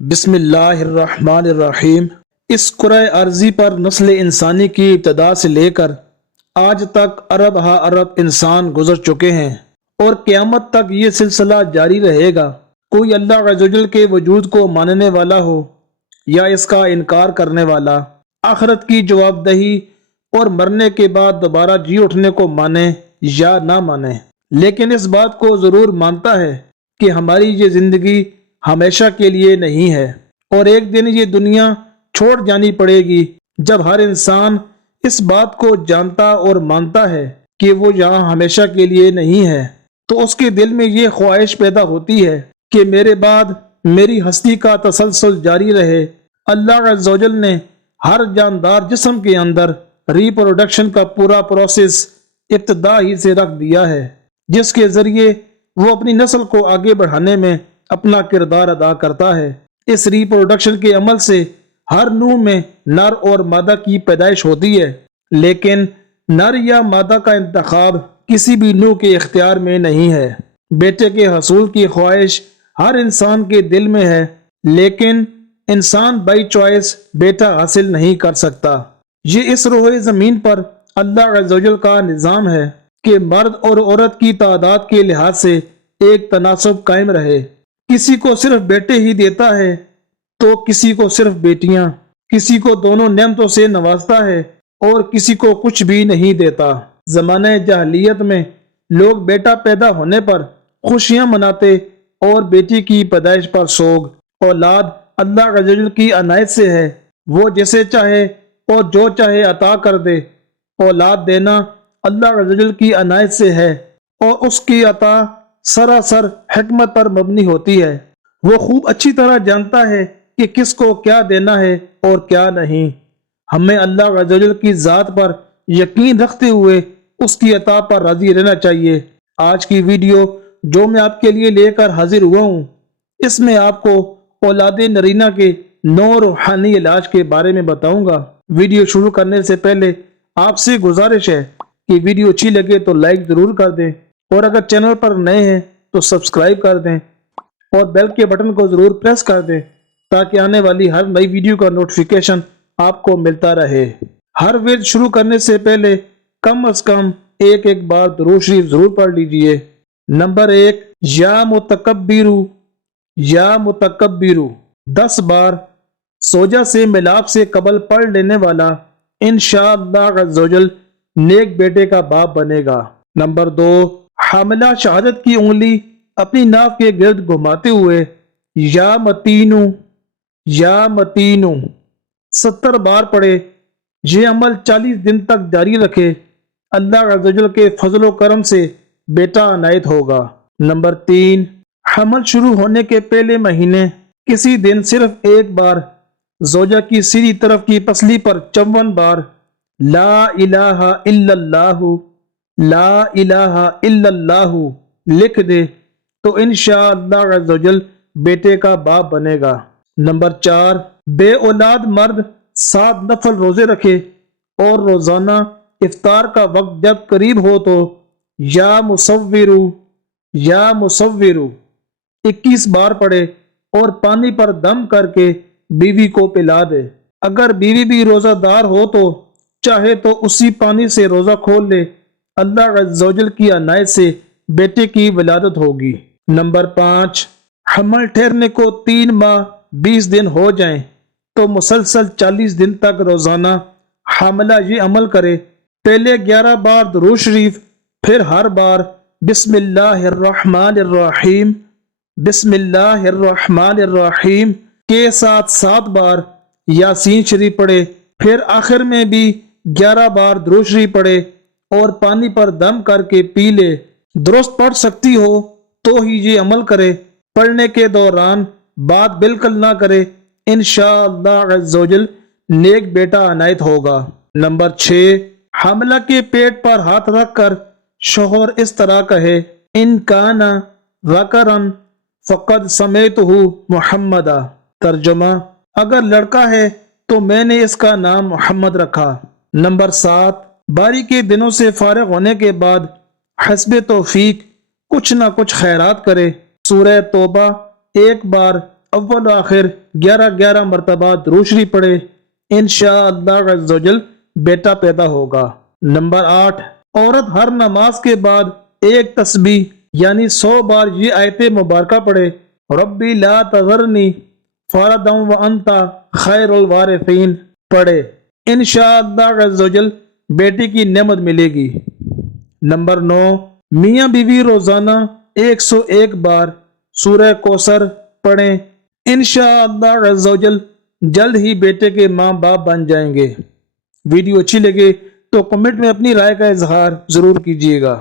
بسم اللہ الرحمن الرحیم۔ اس کرۂ ارضی پر نسل انسانی کی ابتدا سے لے کر آج تک ارب ہا ارب انسان گزر چکے ہیں اور قیامت تک یہ سلسلہ جاری رہے گا۔ کوئی اللہ عز و جل کے وجود کو ماننے والا ہو یا اس کا انکار کرنے والا، آخرت کی جواب دہی اور مرنے کے بعد دوبارہ جی اٹھنے کو مانے یا نہ مانے، لیکن اس بات کو ضرور مانتا ہے کہ ہماری یہ زندگی ہمیشہ کے لیے نہیں ہے اور ایک دن یہ دنیا چھوڑ جانی پڑے گی۔ جب ہر انسان اس بات کو جانتا اور مانتا ہے کہ وہ یہاں ہمیشہ کے لیے نہیں ہے، تو اس کے دل میں یہ خواہش پیدا ہوتی ہے کہ میرے بعد میری ہستی کا تسلسل جاری رہے۔ اللہ عز و جل نے ہر جاندار جسم کے اندر ریپروڈکشن کا پورا پروسیس ابتدا ہی سے رکھ دیا ہے، جس کے ذریعے وہ اپنی نسل کو آگے بڑھانے میں اپنا کردار ادا کرتا ہے۔ اس ریپروڈکشن کے عمل سے ہر نوع میں نر اور مادہ کی پیدائش ہوتی ہے، لیکن نر یا مادہ کا انتخاب کسی بھی نوع کے اختیار میں نہیں ہے۔ بیٹے کے حصول کی خواہش ہر انسان کے دل میں ہے، لیکن انسان بائی چوائس بیٹا حاصل نہیں کر سکتا۔ یہ اس روئے زمین پر اللہ عز و جل کا نظام ہے کہ مرد اور عورت کی تعداد کے لحاظ سے ایک تناسب قائم رہے۔ کسی کو صرف بیٹے ہی دیتا ہے تو کسی کو صرف بیٹیاں، کسی کو دونوں نعمتوں سے نوازتا ہے اور کسی کو کچھ بھی نہیں دیتا۔ زمانہ جاہلیت میں لوگ بیٹا پیدا ہونے پر خوشیاں مناتے اور بیٹی کی پیدائش پر سوگ۔ اولاد اللہ عز و جل کی عنایت سے ہے، وہ جسے چاہے اور جو چاہے عطا کر دے۔ اولاد دینا اللہ عز و جل کی عنایت سے ہے اور اس کی عطا سراسر حکمت پر مبنی ہوتی ہے۔ وہ خوب اچھی طرح جانتا ہے کہ کس کو کیا دینا ہے اور کیا نہیں۔ ہمیں اللہ عز و جل کی ذات پر یقین رکھتے ہوئے اس کی عطا پر راضی رہنا چاہیے۔ آج کی ویڈیو جو میں آپ کے لیے لے کر حاضر ہوا ہوں، اس میں آپ کو اولاد نرینہ کے 9 روحانی علاج کے بارے میں بتاؤں گا۔ ویڈیو شروع کرنے سے پہلے آپ سے گزارش ہے کہ ویڈیو اچھی لگے تو لائک ضرور کر دیں، اور اگر چینل پر نئے ہیں تو سبسکرائب کر دیں اور بیل کے بٹن کو ضرور پریس کر دیں تاکہ آنے والی ہر نئی ویڈیو کا نوٹیفیکیشن آپ کو ملتا رہے۔ ہر ویڈیو شروع کرنے سے پہلے کم از کم ایک بار درود شریف ضرور پڑھ لیجئے۔ نمبر 1، یا متکبرو یا متکبرو 10 بار سوجا سے ملاب سے قبل پڑھ لینے والا انشاءاللہ عز و جل نیک بیٹے کا باپ بنے گا۔ نمبر 2، حاملہ شہادت کی انگلی اپنی ناف کے گرد گھماتے ہوئے یا متینو یا متینو 70 بار پڑھے۔ یہ عمل 40 دن تک جاری رکھے، اللہ عز و جل کے فضل و کرم سے بیٹا عنایت ہوگا۔ نمبر 3، حمل شروع ہونے کے پہلے مہینے کسی دن صرف ایک بار زوجہ کی سیدھی طرف کی پسلی پر 54 بار لا الہ الا اللہ لا الہ الا اللہ لکھ دے تو انشاءاللہ عز و جل بیٹے کا باپ بنے گا۔ نمبر 4، بے اولاد مرد 7 نفل روزے رکھے اور روزانہ افطار کا وقت جب قریب ہو تو یا مصورو 21 بار پڑھے اور پانی پر دم کر کے بیوی کو پلا دے۔ اگر بیوی بھی روزہ دار ہو تو چاہے تو اسی پانی سے روزہ کھول لے، اللہ عز و جل کی عنایت سے بیٹے کی ولادت ہوگی۔ نمبر 5، حمل ٹھہرنے کو 3 ماہ 20 دن ہو جائیں تو مسلسل 40 دن تک روزانہ حاملہ یہ عمل کرے۔ پہلے 11 بار درود شریف، پھر ہر بار بسم اللہ الرحمن الرحیم بسم اللہ الرحمن الرحیم کے ساتھ 7 بار یاسین شریف پڑھے، پھر آخر میں بھی 11 بار درود شریف پڑھے اور پانی پر دم کر کے پی لے۔ درست پڑھ سکتی ہو تو ہی یہ عمل کرے، پڑھنے کے دوران بات بالکل نہ کرے، انشاءاللہ عز و جل نیک بیٹا عنایت ہوگا۔ نمبر 6، حاملہ کے پیٹ پر ہاتھ رکھ کر شوہر اس طرح کہے، ان کان ذکرن فقد سمیتہ محمدا۔ ترجمہ، اگر لڑکا ہے تو میں نے اس کا نام محمد رکھا۔ نمبر 7، باری کے دنوں سے فارغ ہونے کے بعد حسب توفیق کچھ نہ کچھ خیرات کرے۔ سورہ توبہ 1 بار اول و آخر 11 مرتبہ درود شریف پڑھے، انشاءاللہ عز و جل بیٹا پیدا ہوگا۔ نمبر 8، عورت ہر نماز کے بعد ایک تسبیح یعنی 100 بار یہ آیت مبارکہ پڑھے، ربی لا تذرنی فردا وانت خیر الوارثین پڑھے، انشاءاللہ عز و جل بیٹی کی نعمت ملے گی۔ نمبر 9، میاں بیوی روزانہ 101 بار سورہ کوثر پڑھیں، انشاءاللہ عز و جل جلد ہی بیٹے کے ماں باپ بن جائیں گے۔ ویڈیو اچھی لگے تو کمنٹ میں اپنی رائے کا اظہار ضرور کیجیے گا۔